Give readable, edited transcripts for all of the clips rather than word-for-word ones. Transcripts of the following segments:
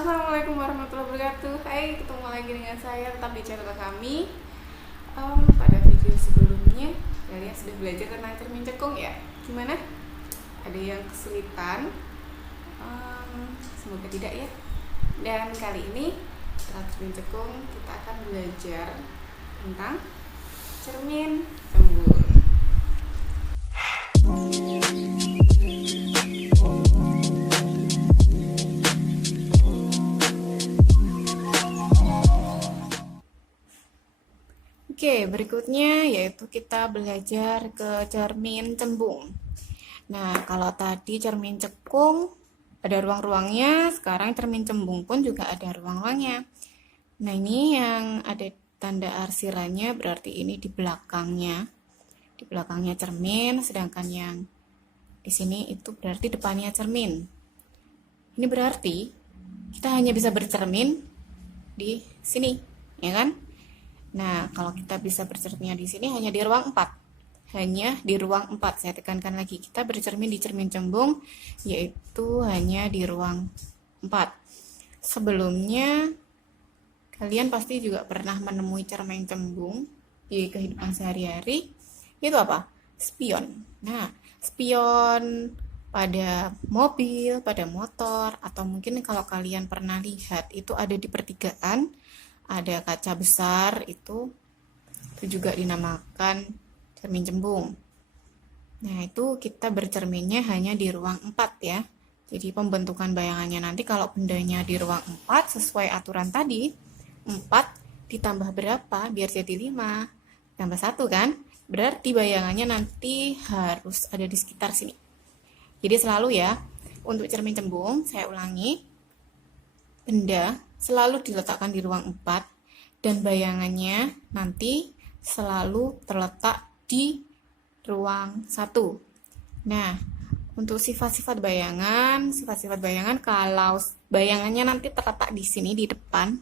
Assalamualaikum warahmatullahi wabarakatuh. Hai, ketemu lagi dengan saya tetap di channel kami. Pada video sebelumnya kalian sudah belajar tentang cermin cekung ya? Gimana? Ada yang kesulitan? Semoga tidak ya. Dan kali ini setelah cermin cekung kita akan belajar tentang cermin cembung. Oke, berikutnya yaitu kita belajar ke cermin cembung. Nah, kalau tadi cermin cekung ada ruang-ruangnya, sekarang cermin cembung pun juga ada ruang-ruangnya. Nah, ini yang ada tanda arsirannya berarti ini di belakangnya. Di belakangnya cermin, sedangkan yang di sini itu berarti depannya cermin. Ini berarti kita hanya bisa bercermin di sini, ya kan? Nah, kalau kita bisa bercerminnya di sini hanya di ruang 4. Hanya di ruang 4. Saya tekankan lagi, kita bercermin di cermin cembung yaitu hanya di ruang 4. Sebelumnya kalian pasti juga pernah menemui cermin cembung di kehidupan sehari-hari. Itu apa? Spion. Nah, spion pada mobil, pada motor, atau mungkin kalau kalian pernah lihat itu ada di pertigaan, ada kaca besar itu juga dinamakan cermin cembung. Nah, itu kita bercerminnya hanya di ruang 4 ya. Jadi pembentukan bayangannya nanti kalau bendanya di ruang 4 sesuai aturan tadi, 4 ditambah berapa biar jadi 5? Tambah 1 kan? Berarti bayangannya nanti harus ada di sekitar sini. Jadi selalu ya, untuk cermin cembung, saya ulangi, benda selalu diletakkan di ruang 4 dan bayangannya nanti selalu terletak di ruang 1. Nah, untuk sifat-sifat bayangan kalau bayangannya nanti terletak di sini di depan.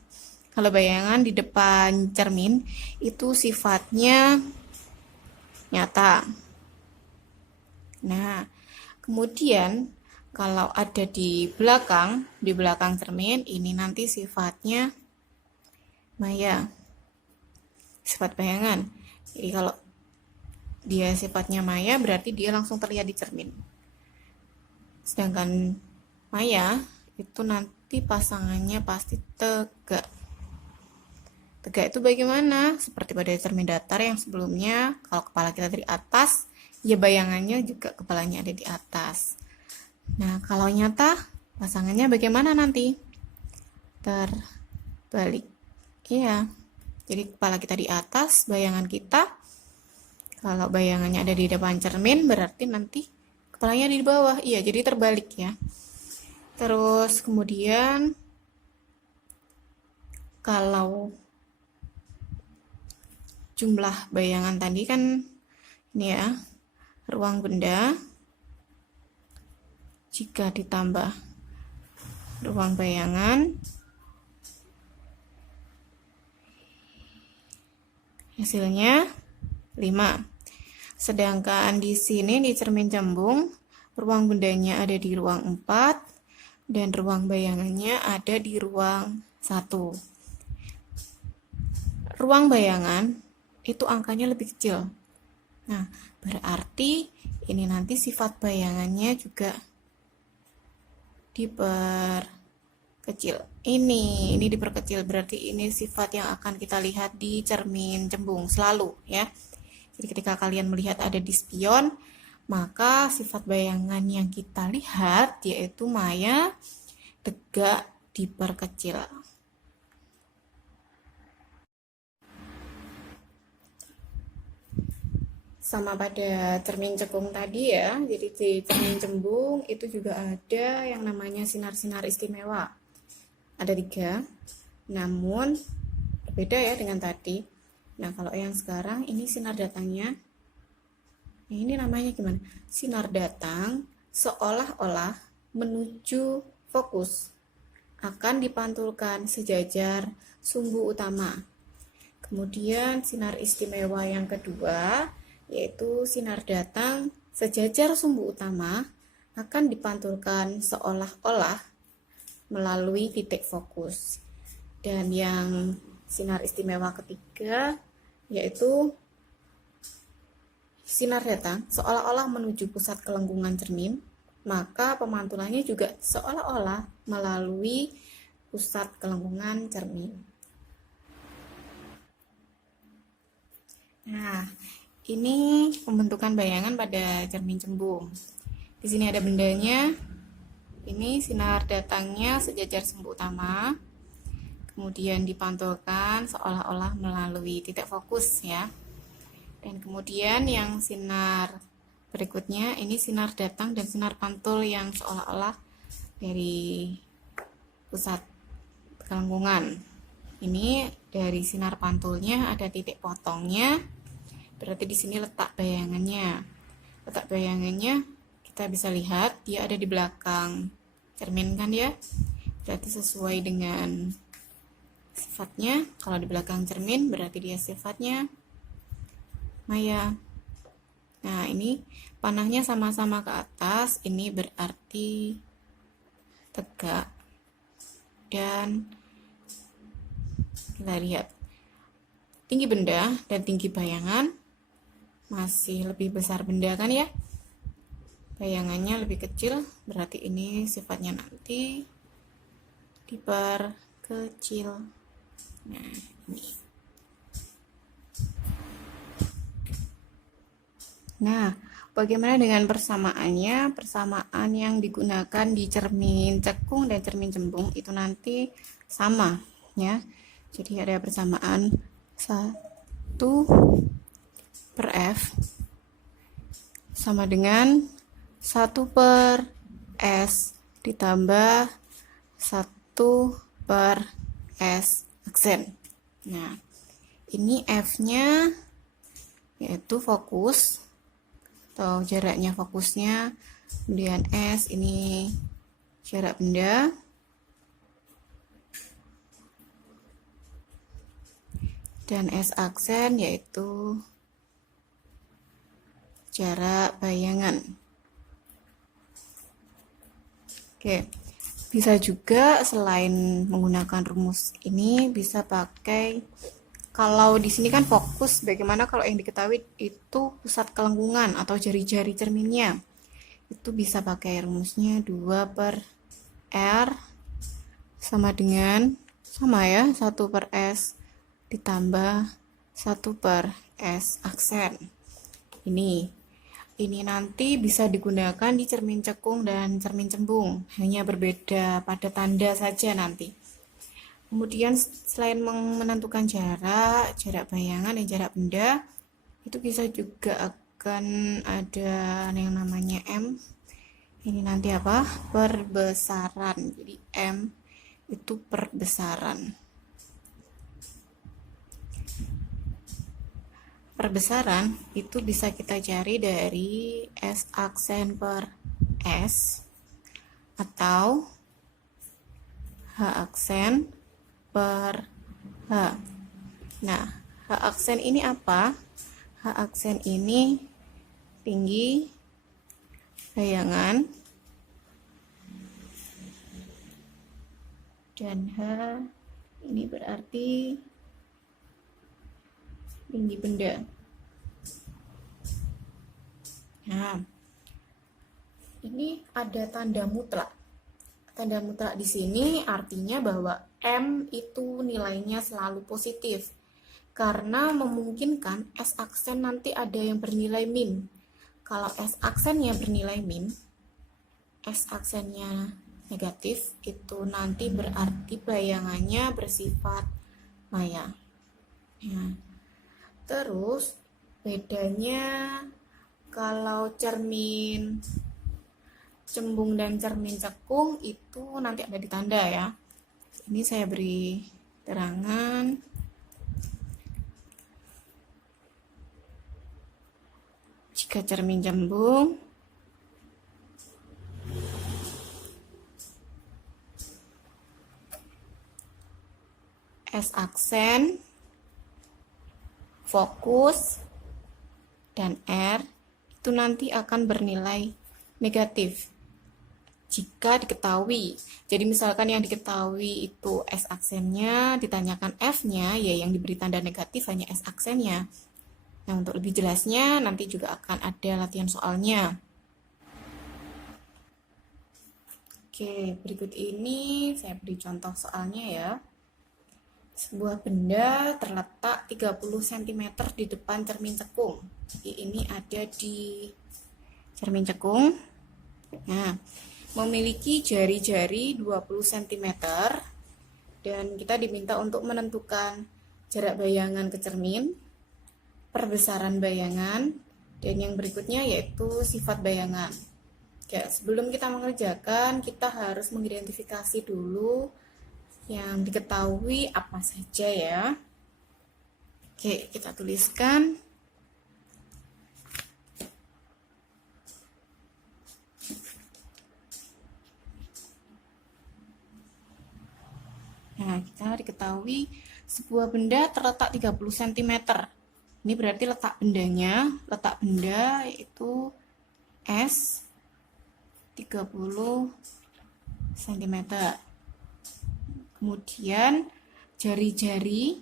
Kalau bayangan di depan cermin itu sifatnya nyata. Nah, kemudian kalau ada di belakang cermin, ini nanti sifatnya maya, sifat bayangan. Jadi kalau dia sifatnya maya, berarti dia langsung terlihat di cermin. Sedangkan maya, itu nanti pasangannya pasti tegak. Tegak itu bagaimana? Seperti pada cermin datar yang sebelumnya, kalau kepala kita dari atas, ya bayangannya juga kepalanya ada di atas. Nah, kalau nyata, pasangannya bagaimana nanti? Terbalik. Iya. Jadi kepala kita di atas, bayangan kita. Kalau bayangannya ada di depan cermin, berarti nanti kepalanya di bawah. Iya, jadi terbalik ya. Terus kemudian, kalau jumlah bayangan tadi kan, ini ya, ruang benda, jika ditambah ruang bayangan, hasilnya 5. Sedangkan di sini di cermin cembung, ruang bendanya ada di ruang 4 dan ruang bayangannya ada di ruang 1. Ruang bayangan itu angkanya lebih kecil. Nah, berarti ini nanti sifat bayangannya juga diperkecil. Ini diperkecil, berarti ini sifat yang akan kita lihat di cermin cembung selalu ya. Jadi ketika kalian melihat ada di spion, maka sifat bayangan yang kita lihat yaitu maya, tegak, diperkecil. Sama pada cermin cekung tadi ya, jadi di cermin cembung itu juga ada yang namanya sinar-sinar istimewa. Ada 3, namun berbeda ya dengan tadi. Nah, kalau yang sekarang ini sinar datangnya, ini namanya gimana? Sinar datang seolah-olah menuju fokus, akan dipantulkan sejajar sumbu utama. Kemudian sinar istimewa yang kedua, yaitu sinar datang sejajar sumbu utama, akan dipantulkan seolah-olah melalui titik fokus. Dan yang sinar istimewa ketiga yaitu sinar datang seolah-olah menuju pusat kelengkungan cermin, maka pemantulannya juga seolah-olah melalui pusat kelengkungan cermin. Nah, ini pembentukan bayangan pada cermin cembung. Di sini ada bendanya. Ini sinar datangnya sejajar sumbu utama. Kemudian dipantulkan seolah-olah melalui titik fokus ya. Dan kemudian yang sinar berikutnya, ini sinar datang dan sinar pantul yang seolah-olah dari pusat kelengkungan. Ini dari sinar pantulnya ada titik potongnya, berarti di sini letak bayangannya. Letak bayangannya kita bisa lihat dia ada di belakang cermin kan ya, berarti sesuai dengan sifatnya. Kalau di belakang cermin berarti dia sifatnya maya. Nah, ini panahnya sama-sama ke atas, ini berarti tegak. Dan kita lihat tinggi benda dan tinggi bayangan masih lebih besar benda kan ya, bayangannya lebih kecil, berarti ini sifatnya nanti diperkecil. Nah, ini. Nah, bagaimana dengan persamaannya? Persamaan yang digunakan di cermin cekung dan cermin cembung itu nanti sama ya. Jadi ada persamaan 1/F sama dengan 1/S ditambah 1/S aksen. Nah, ini F-nya yaitu fokus atau jaraknya fokusnya, kemudian S ini jarak benda, dan S aksen yaitu jarak bayangan. Oke, bisa juga selain menggunakan rumus ini bisa pakai, kalau di sini kan fokus, bagaimana kalau yang diketahui itu pusat kelengkungan atau jari-jari cerminnya? Itu bisa pakai rumusnya 2/R sama dengan, sama ya, 1/S ditambah 1/S aksen. Ini nanti bisa digunakan di cermin cekung dan cermin cembung, hanya berbeda pada tanda saja nanti. Kemudian selain menentukan jarak bayangan dan jarak benda, itu bisa juga akan ada yang namanya M. Ini nanti apa? Perbesaran. Jadi M itu perbesaran. Perbesaran itu bisa kita cari dari S aksen per S atau H aksen per H. Nah, H aksen ini apa? H aksen ini tinggi bayangan dan H ini berarti tinggi benda. Nah, ini ada tanda mutlak. Tanda mutlak di sini artinya bahwa M itu nilainya selalu positif, karena memungkinkan S aksen nanti ada yang bernilai min. Kalau S aksennya bernilai min, S aksennya negatif, itu nanti berarti bayangannya bersifat maya. Ya. Terus bedanya kalau cermin cembung dan cermin cekung itu nanti ada di tanda ya. Ini saya beri terangan. Jika cermin cembung S aksen, fokus, dan R itu nanti akan bernilai negatif. jika diketahui. Jadi misalkan yang diketahui itu S aksennya, ditanyakan F-nya, ya yang diberi tanda negatif hanya S aksennya. Nah, untuk lebih jelasnya nanti juga akan ada latihan soalnya. Oke, berikut ini saya beri contoh soalnya ya. Sebuah benda terletak 30 cm di depan cermin cekung. Jadi ini ada di cermin cekung. Nah, memiliki jari-jari 20 cm dan kita diminta untuk menentukan jarak bayangan ke cermin, perbesaran bayangan, dan yang berikutnya yaitu sifat bayangan. Ya, sebelum kita mengerjakan, kita harus mengidentifikasi dulu yang diketahui apa saja ya. Oke, kita tuliskan. Nah, kita diketahui sebuah benda terletak 30 cm. Ini berarti letak bendanya, letak benda yaitu S 30 cm. Kemudian jari-jari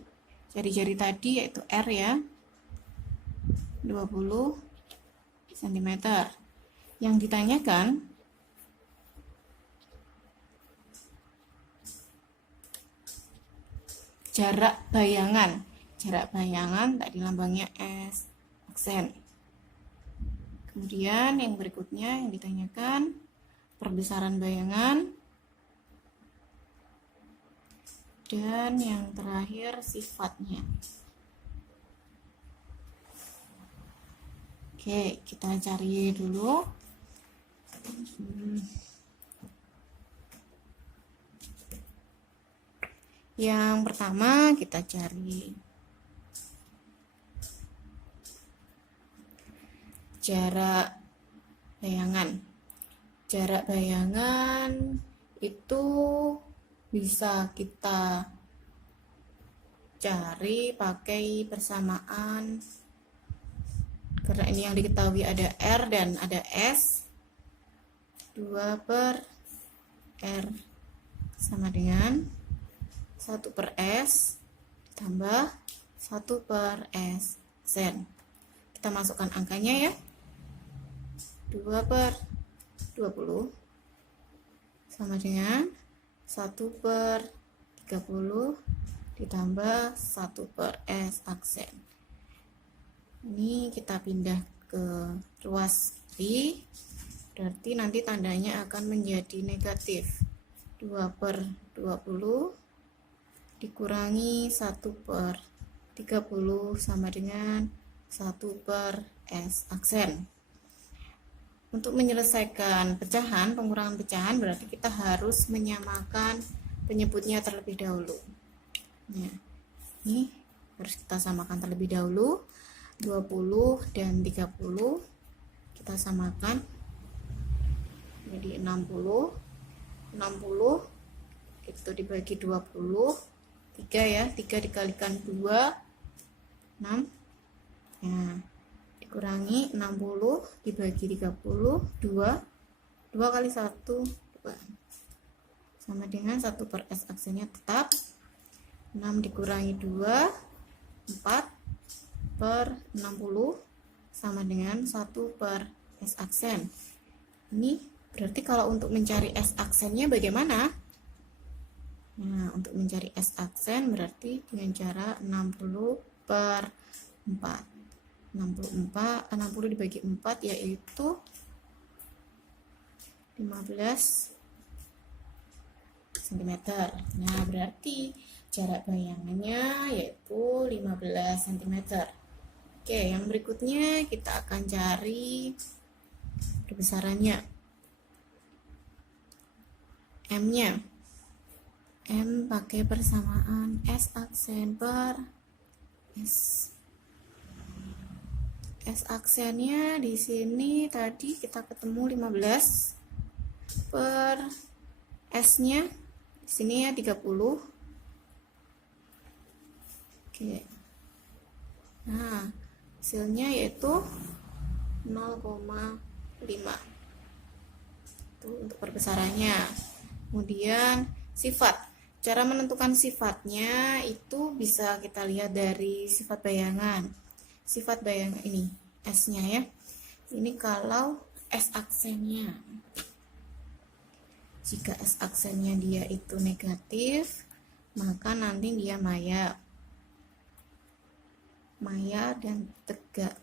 tadi yaitu R ya, 20 cm. Yang ditanyakan jarak bayangan. Jarak bayangan tadi lambangnya S aksen. Kemudian yang berikutnya yang ditanyakan perbesaran bayangan. Dan yang terakhir sifatnya. Oke, kita cari dulu. Yang pertama kita cari jarak bayangan. Jarak bayangan itu bisa kita cari pakai persamaan, karena ini yang diketahui ada R dan ada S. 2/R sama dengan 1/S ditambah 1/S sen. Kita masukkan angkanya ya. 2/20 sama dengan 1/30 ditambah 1/S aksen. Ini kita pindah ke ruas kiri, berarti nanti tandanya akan menjadi negatif. 2/20 dikurangi 1/30 sama dengan 1/S aksen. Untuk menyelesaikan pecahan, pengurangan pecahan, berarti kita harus menyamakan penyebutnya terlebih dahulu. Nah, ini harus kita samakan terlebih dahulu. 20 dan 30 kita samakan jadi 60 itu dibagi 20, 3 ya, 3 dikalikan 2 6. Nah, dikurangi 60 dibagi 30 2 kali 1 2 sama dengan 1/S aksennya tetap. 6 dikurangi 2 4/60 sama dengan 1/S aksen. Ini berarti kalau untuk mencari S aksennya bagaimana? Nah, untuk mencari S aksen berarti dengan cara 60/4. 60 dibagi 4 yaitu 15 cm. Nah, berarti jarak bayangannya yaitu 15 cm. Oke, yang berikutnya kita akan cari perbesarannya. M-nya. M pakai persamaan S aksen per S. S aksennya di sini tadi kita ketemu 15 per S-nya di sini ya 30. Oke. Nah, hasilnya yaitu 0,5. Itu untuk perbesarannya. Kemudian sifat. Cara menentukan sifatnya itu bisa kita lihat dari sifat bayangan. Sifat bayangan ini S-nya ya. Ini kalau S aksennya. Jika S aksennya dia itu negatif, maka nanti dia maya. Maya dan tegak.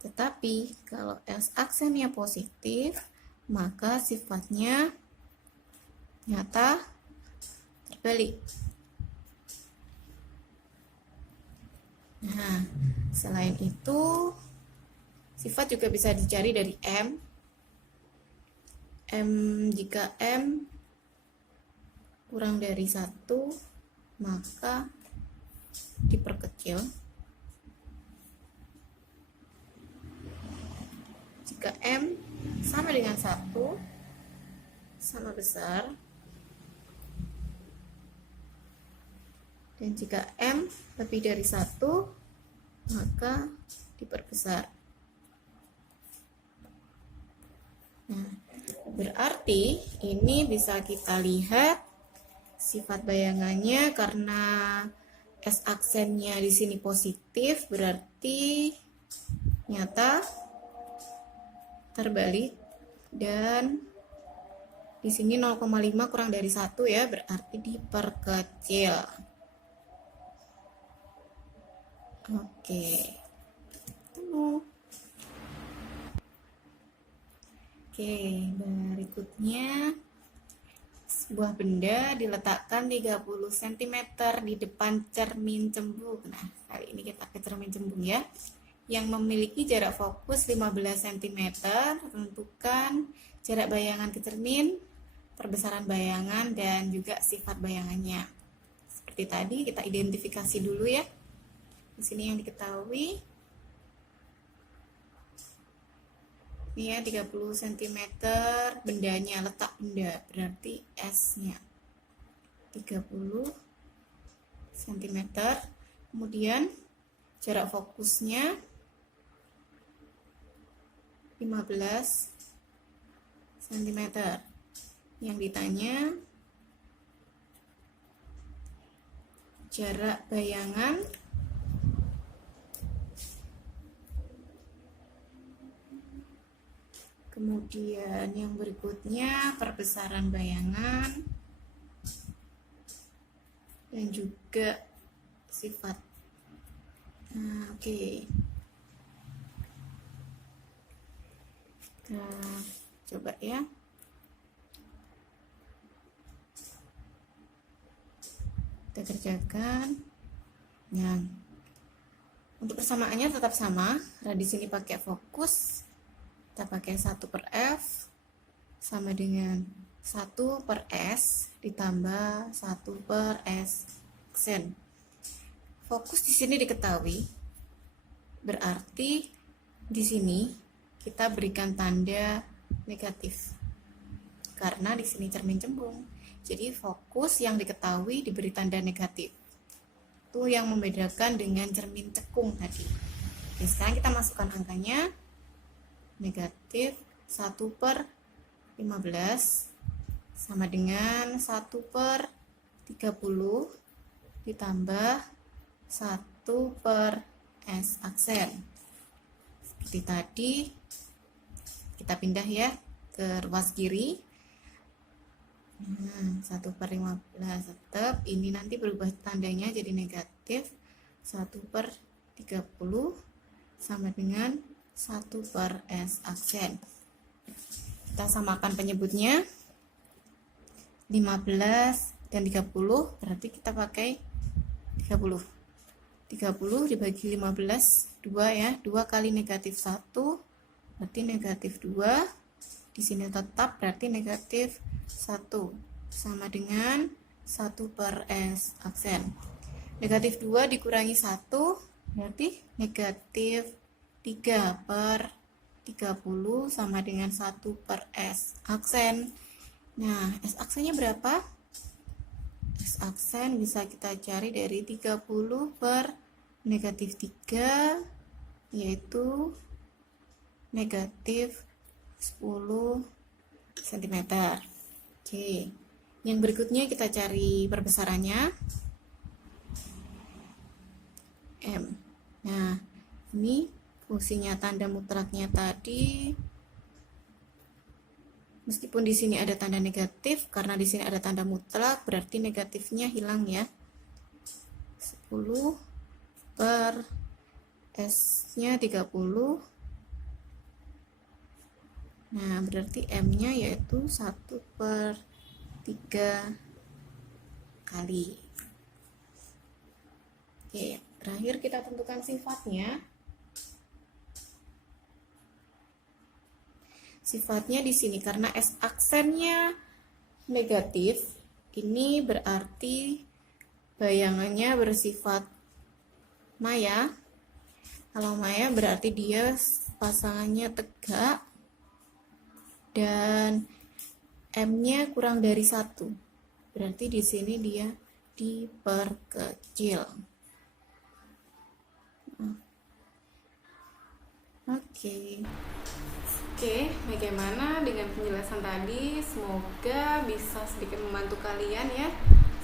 Tetapi kalau S aksennya positif, maka sifatnya nyata terbalik. Nah, selain itu, sifat juga bisa dicari dari M. Jika M kurang dari 1, maka diperkecil. Jika M sama dengan 1, sama besar. Dan jika M lebih dari 1, maka diperbesar. Nah, berarti ini bisa kita lihat sifat bayangannya karena S aksennya di sini positif, berarti nyata terbalik, dan di sini 0,5 kurang dari 1 ya, berarti diperkecil. Oke. Oke, berikutnya sebuah benda diletakkan 30 cm di depan cermin cembung. Nah, kali ini kita ke cermin cembung ya. Yang memiliki jarak fokus 15 cm, tentukan jarak bayangan ke cermin, perbesaran bayangan, dan juga sifat bayangannya. Seperti tadi, kita identifikasi dulu ya. Di sini yang diketahui, ini ya 30 cm bendanya, letak benda, berarti S-nya 30 cm. Kemudian jarak fokusnya 15 cm. Yang ditanya jarak bayangan kemudian yang berikutnya perbesaran bayangan dan juga sifat. Nah, oke. Kita coba ya. Kita kerjakan. Nah, untuk persamaannya tetap sama. Radius ini pakai fokus. Kita pakai 1/F sama dengan 1/S ditambah 1/S aksen. Fokus di sini diketahui, berarti di sini kita berikan tanda negatif karena di sini cermin cembung. Jadi fokus yang diketahui diberi tanda negatif. Itu yang membedakan dengan cermin cekung tadi. Oke, sekarang kita masukkan angkanya. Negatif 1/15 sama dengan 1/30 ditambah 1/S aksen. Seperti tadi, kita pindah ya ke ruas kiri. 1/15 tetap, ini nanti berubah tandanya jadi negatif. 1/30 sama dengan 1/S aksen. Kita samakan penyebutnya 15 dan 30, berarti kita pakai 30. 30 dibagi 15, 2 ya. 2 kali negatif 1 berarti negatif 2. Di sini tetap berarti negatif 1 sama dengan 1/S aksen. Negatif 2 dikurangi 1 berarti negatif 3/30 sama dengan 1/S aksen. Nah, S aksennya berapa? S aksen bisa kita cari dari 30 per negatif 3, yaitu negatif 10 cm. Oke. Yang berikutnya kita cari perbesarannya. M. Nah, ini fungsinya tanda mutlaknya tadi. Meskipun di sini ada tanda negatif, karena di sini ada tanda mutlak, berarti negatifnya hilang ya. 10 per S-nya 30. Nah, berarti M-nya yaitu 1/3 kali. Oke, terakhir kita tentukan sifatnya. Sifatnya di sini karena S aksennya negatif, ini berarti bayangannya bersifat maya. Kalau maya berarti dia pasangannya tegak dan M-nya kurang dari 1. Berarti di sini dia diperkecil. Oke, bagaimana dengan penjelasan tadi? Semoga bisa sedikit membantu kalian ya.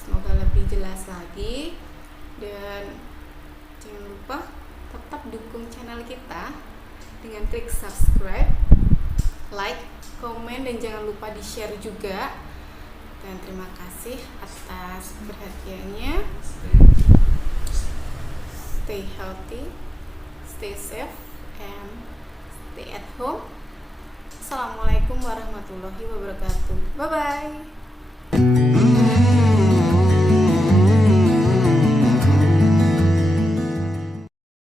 Semoga lebih jelas lagi. Dan jangan lupa tetap dukung channel kita dengan klik subscribe, like, komen, dan jangan lupa di-share juga. Dan terima kasih atas perhatiannya. Stay healthy, stay safe, and stay at home. Assalamualaikum warahmatullahi wabarakatuh. Bye bye.